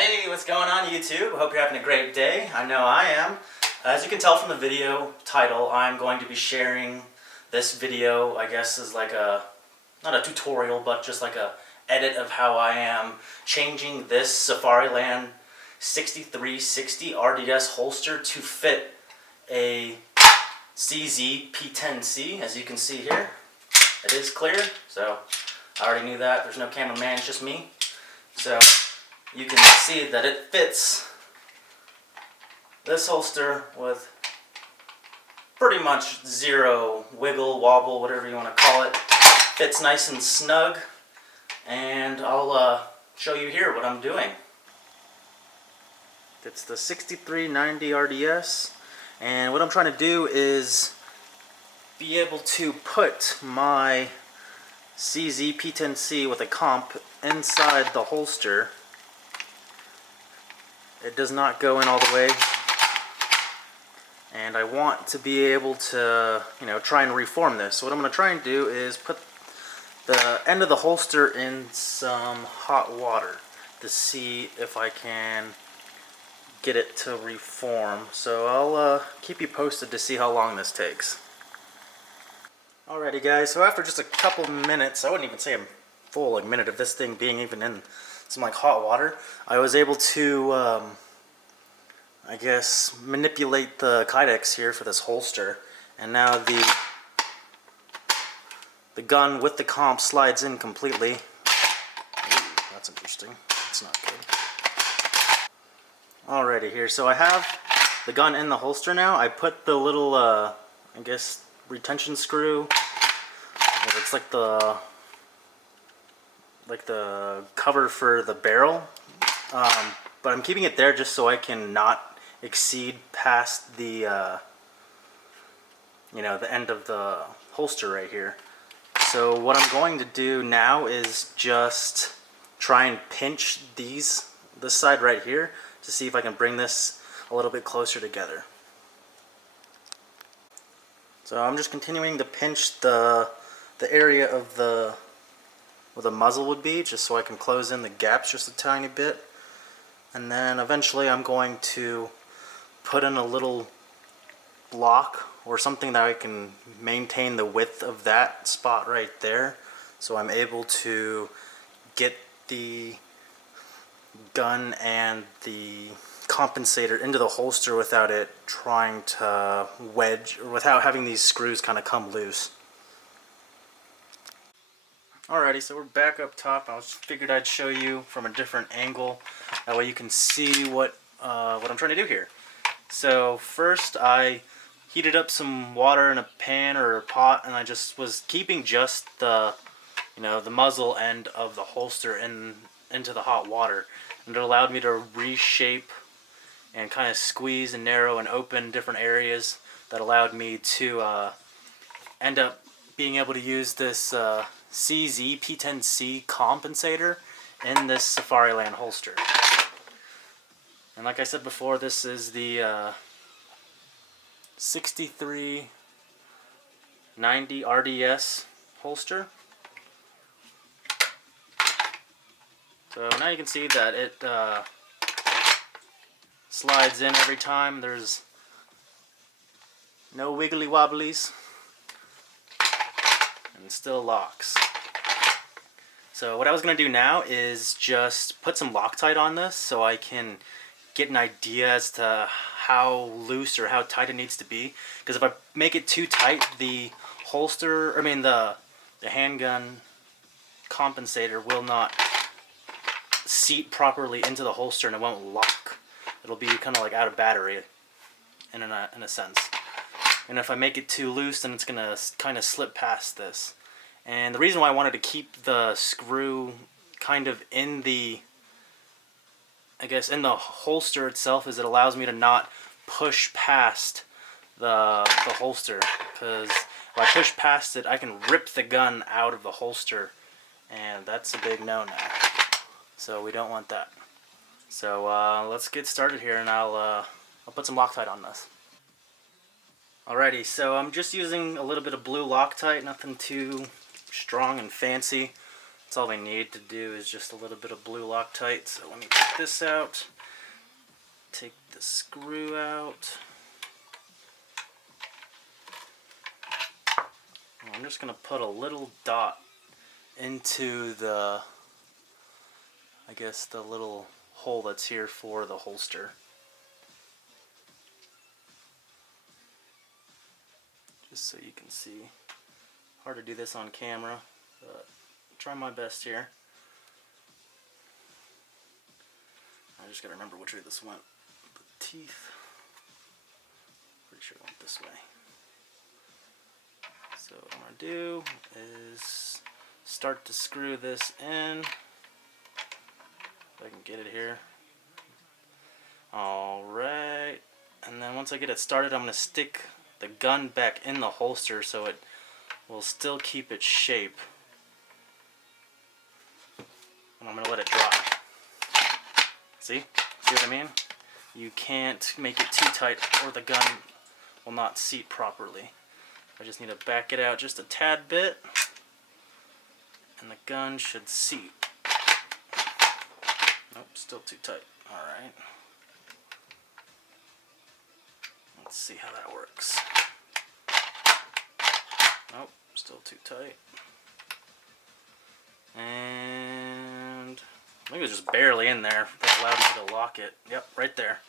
Hey, what's going on YouTube? Hope you're having a great day. I know I am. As you can tell from the video title, I'm going to be sharing this video, I guess, as like a, not a tutorial, but just like a edit of how I am changing this Safariland 6360 RDS holster to fit a CZ P-10C. As you can see here, it is clear, so I already knew that. There's no cameraman, it's just me. So you can see that it fits this holster with pretty much zero wiggle, wobble, whatever you want to call it. Fits nice and snug, and I'll show you here what I'm doing. It's the 6390 RDS, and what I'm trying to do is be able to put my CZ P-10C with a comp inside the holster. It does not go in all the way, and I want to be able to, try and reform this. So what I'm going to try and do is put the end of the holster in some hot water to see if I can get it to reform. So I'll keep you posted to see how long this takes. Alrighty guys, so after just a couple minutes, I wouldn't even say a full minute of this thing being even in some hot water, I was able to, I guess, manipulate the kydex here for this holster, and now the gun with the comp slides in completely. Ooh, that's interesting. That's not good. Alrighty here, so I have the gun in the holster now. I put the little, I guess, retention screw. It's like the cover for the barrel, but I'm keeping it there just so I can not exceed past the the end of the holster right here. So what I'm going to do now is just try and pinch this side right here to see if I can bring this a little bit closer together. So I'm just continuing to pinch the area of where the muzzle would be, just so I can close in the gaps just a tiny bit. And then eventually I'm going to put in a little block or something that I can maintain the width of that spot right there, so I'm able to get the gun and the compensator into the holster without it trying to wedge, or without having these screws kind of come loose. Alrighty, so we're back up top. I figured I'd show you from a different angle. That way you can see what I'm trying to do here. So first I heated up some water in a pan or a pot, and I just was keeping just the the muzzle end of the holster into the hot water, and it allowed me to reshape and kind of squeeze and narrow and open different areas that allowed me to end up being able to use this CZ P-10C compensator in this Safariland holster. And like I said before, this is the 6390 RDS holster. So now you can see that it slides in every time. There's no wiggly wobblies, and it still locks. So what I was going to do now is just put some Loctite on this so I can get an idea as to how loose or how tight it needs to be. Because if I make it too tight, the holster, the handgun compensator will not seat properly into the holster, and it won't lock. It'll be kind of like out of battery in a sense. And if I make it too loose, then it's going to kind of slip past this. And the reason why I wanted to keep the screw kind of in the, I guess, in the holster itself, is it allows me to not push past the holster. Because if I push past it, I can rip the gun out of the holster, and that's a big no-no. So we don't want that. So let's get started here, and I'll put some Loctite on this. Alrighty, so I'm just using a little bit of blue Loctite, nothing too strong and fancy. That's all they need to do is just a little bit of blue Loctite. So let me take this out, take the screw out. I'm just going to put a little dot into the, I guess, the little hole that's here for the holster. Just so you can see. Hard to do this on camera, but try my best here. I just gotta remember which way this went. The teeth. Pretty sure it went this way. So what I'm gonna do is start to screw this in. If I can get it here. Alright. And then once I get it started, I'm gonna stick the gun back in the holster so it will still keep its shape. And I'm gonna let it dry. See? See what I mean? You can't make it too tight or the gun will not seat properly. I just need to back it out just a tad bit and the gun should seat. Nope, still too tight. Alright. Let's see how that works. Nope, still too tight. And I think it was just barely in there. That allowed me to lock it. Yep, right there.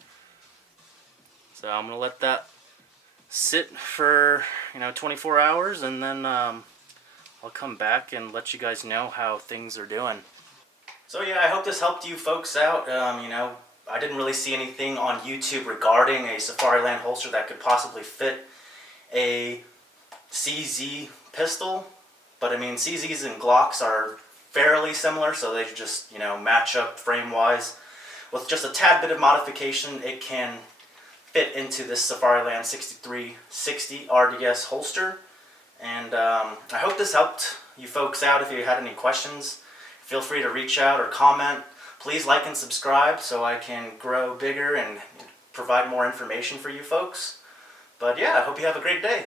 So I'm gonna let that sit for 24 hours, and then I'll come back and let you guys know how things are doing. So yeah, I hope this helped you folks out. I didn't really see anything on YouTube regarding a Safariland holster that could possibly fit a CZ pistol, but I mean CZs and Glocks are fairly similar, so they just match up frame wise. With just a tad bit of modification, it can fit into this Safariland 6360 RDS holster. And I hope this helped you folks out. If you had any questions, feel free to reach out or comment. Please like and subscribe so I can grow bigger and provide more information for you folks. But yeah, I hope you have a great day.